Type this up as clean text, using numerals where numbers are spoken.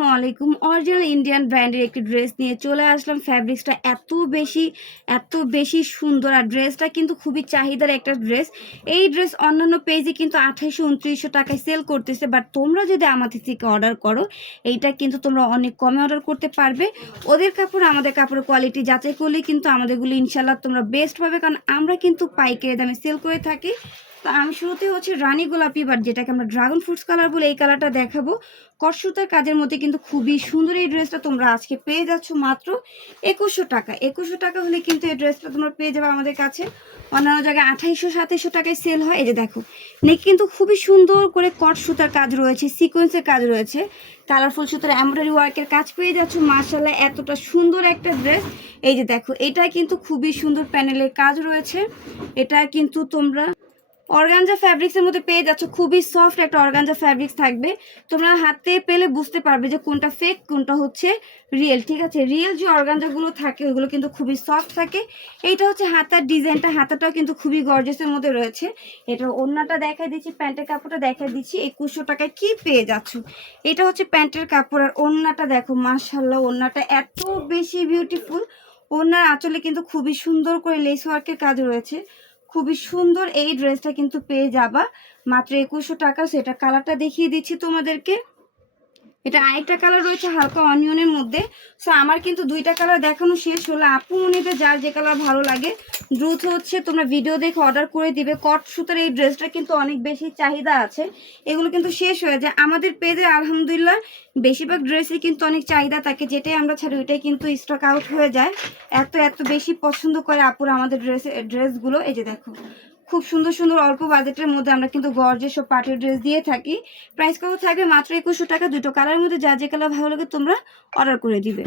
আসসালামু আলাইকুম। Original Indian ব্র্যান্ডের একটি ড্রেস নিয়ে চলে আসলাম। ফ্যাব্রিক্সটা এত বেশি সুন্দর, আর ড্রেসটা কিন্তু খুবই চাহিদার একটা ড্রেস। এই ড্রেস অন্যান্য পেজে কিন্তু 2800-2900 টাকায় সেল করতেছে, বাট তোমরা যদি আমাদের থেকে অর্ডার করো এইটা কিন্তু তোমরা অনেক কমে অর্ডার করতে পারবে। ওদের কাপড় আমাদের কাপড়ের কোয়ালিটি যাচাই করলে কিন্তু আমাদেরগুলো ইনশাল্লাহ তোমরা বেস্ট পাবে, কারণ আমরা কিন্তু পাইকারি দামে সেল করে থাকি। তো আমি শুরুতে হচ্ছে রানী গোলাপি, বাট যেটাকে আমরা ড্রাগন ফ্রুটস কালার বলে, এই কালারটা দেখাবো। কটসুতার কাজের মধ্যে কিন্তু খুবই সুন্দর এই ড্রেসটা তোমরা আজকে পেয়ে যাচ্ছ মাত্র 2100 টাকা। 2100 টাকা হলে কিন্তু এই ড্রেসটা তোমরা পেয়ে যাবে আমাদের কাছে। অন্যান্য জায়গায় 2800-2700 টাকায় সেল হয়। এই যে দেখো, নেক কিন্তু খুবই সুন্দর করে কট সুতার কাজ রয়েছে, সিকোয়েন্সের কাজ রয়েছে, কালারফুল সুতার এমব্রয়ডারি ওয়ার্কের কাজ পেয়ে যাচ্ছ। মাশাআল্লাহ এতটা সুন্দর একটা ড্রেস। এই যে দেখো, এটা কিন্তু খুবই সুন্দর প্যানেলের কাজ রয়েছে। এটা কিন্তু তোমরা অর্গানজা ফ্যাব্রিক্সের মধ্যে পেয়ে যাচ্ছ। খুবই সফট একটা অর্গানজা ফ্যাব্রিক্স থাকবে। তোমরা হাতে পেলে বুঝতে পারবে যে কোনটা ফেক কোনটা হচ্ছে রিয়েল। ঠিক আছে, রিয়েল যে অর্গানজাগুলো থাকে ওগুলো কিন্তু খুবই সফট থাকে। এইটা হচ্ছে হাতার ডিজাইনটা, হাতাটাও কিন্তু খুবই গর্জিয়াসের মধ্যে রয়েছে। এটা ওড়নাটা দেখাই দিচ্ছি, প্যান্টের কাপড়টা দেখাই দিচ্ছি। 2100 টাকায় কি পেয়ে যাচ্ছ। এটা হচ্ছে প্যান্টের কাপড়, আর ওড়নাটা দেখো, মাশাআল্লাহ ওড়নাটা এত বেশি বিউটিফুল। ওড়নার আঁচলে কিন্তু খুবই সুন্দর করে লেস ওয়ার্কের কাজ রয়েছে। খুবই সুন্দর এই ড্রেসটা কিন্তু পেয়ে যাবা মাত্র 2100 টাকা। সেটা কালারটা দেখিয়ে দিচ্ছি তোমাদেরকে। এটা আরেকটা কালার রয়েছে হালকা অনিয়নের মধ্যে। সো আমার কিন্তু দুইটা কালার দেখানো শেষ হলো। আপু মনিতে যার যে কালার ভালো লাগে দ্রুত হচ্ছে তোমরা ভিডিও দেখে অর্ডার করে দিবে। কট সুতার এই ড্রেসটা কিন্তু অনেক বেশি চাহিদা আছে, এগুলো কিন্তু শেষ হয়ে যায় আমাদের পেজে। আলহামদুলিল্লাহ বেশিরভাগ ড্রেসই কিন্তু অনেক চাহিদা থাকে, যেটাই আমরা ছাড়ি ওইটাই কিন্তু স্টক আউট হয়ে যায়। এত বেশি পছন্দ করে আপুরা আমাদের ড্রেসগুলো। এই যে দেখো, খুব সুন্দর সুন্দর অল্প বাজেটের মধ্যে আমরা কিন্তু গর্জিয়াস সব পার্টি ড্রেস দিয়ে থাকি। প্রাইস কত থাকবে মাত্র 2100 টাকা। দুটো কালারের মধ্যে যা যে কালার ভালো লাগে তোমরা অর্ডার করে দিবে।